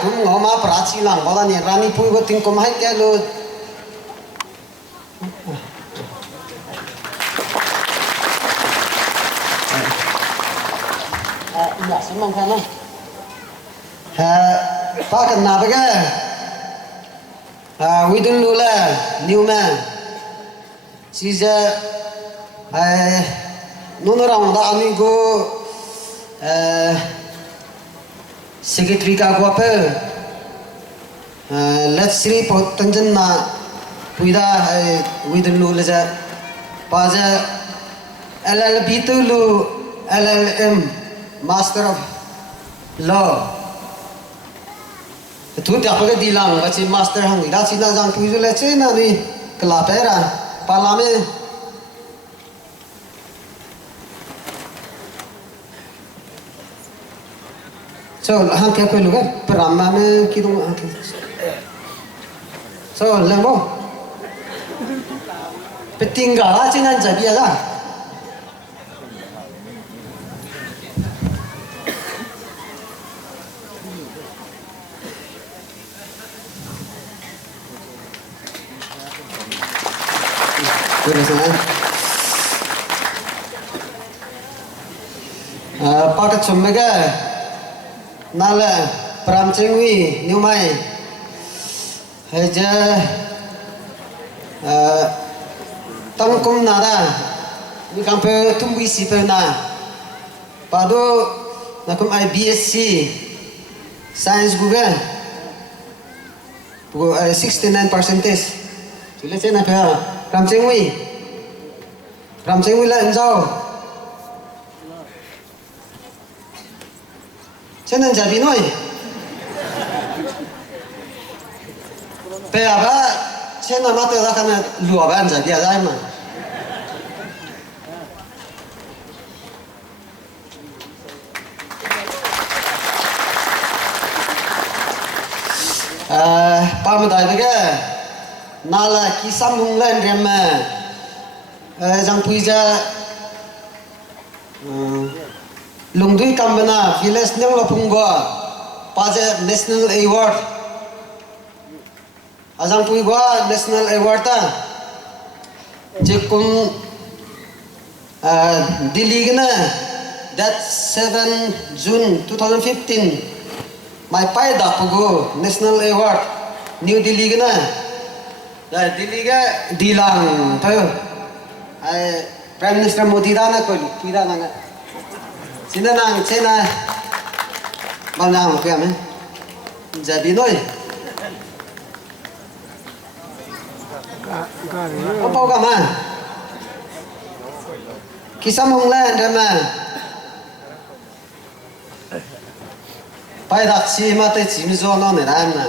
kum ngoma prachi lang bola ni rani pui go ting kom hai ke lo ya semang kana pa kan na baga widun lula new man she's nono raung da amigo secretary ka ko pe let's see potenjan na puida widun lula ja pa ja LLB tu lu LLM Master of Law tu dia pakai dilang macam master hang dah cina jang puju le cina ni kelapera palame so hang ke pelu kan perama me kidung hang so lembo petinggal cina jadi ada pakat summega nala pramchengwi nyumai heja tangkum nada ni kampe tumbi sipena pado nakum IBSC science guga 69% chile chena pa pramchengwi la enjao chenen jabi noi pe aba chena mate da kana luwa ban jabi ada ma pamdai bega nala kisam hunglan rema jang puija lungdui kambana village nang la pungwa paje national award ajang puigwa national award ta jekum Delhi gana that 7 June 2015 my pai da pugo national award New Delhi gana da Delhi ga dilang to Prime Minister Modi da na ko puida na Sina nang chena bangang ko yamen jabi noi apa ka man kisamong la ndama pai dak si mate chim zo no ne ram na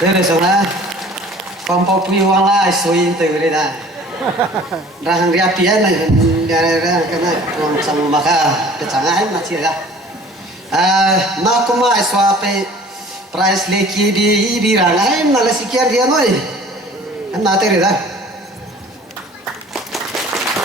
đây là số na con po pi hoang la soi từ đây nè rằng ria pia này ra cái này còn sang maka cái chẳng ai mà chia ra na kuma iswa pe price leki di bi ra lai na la sikiar dia noi na tere da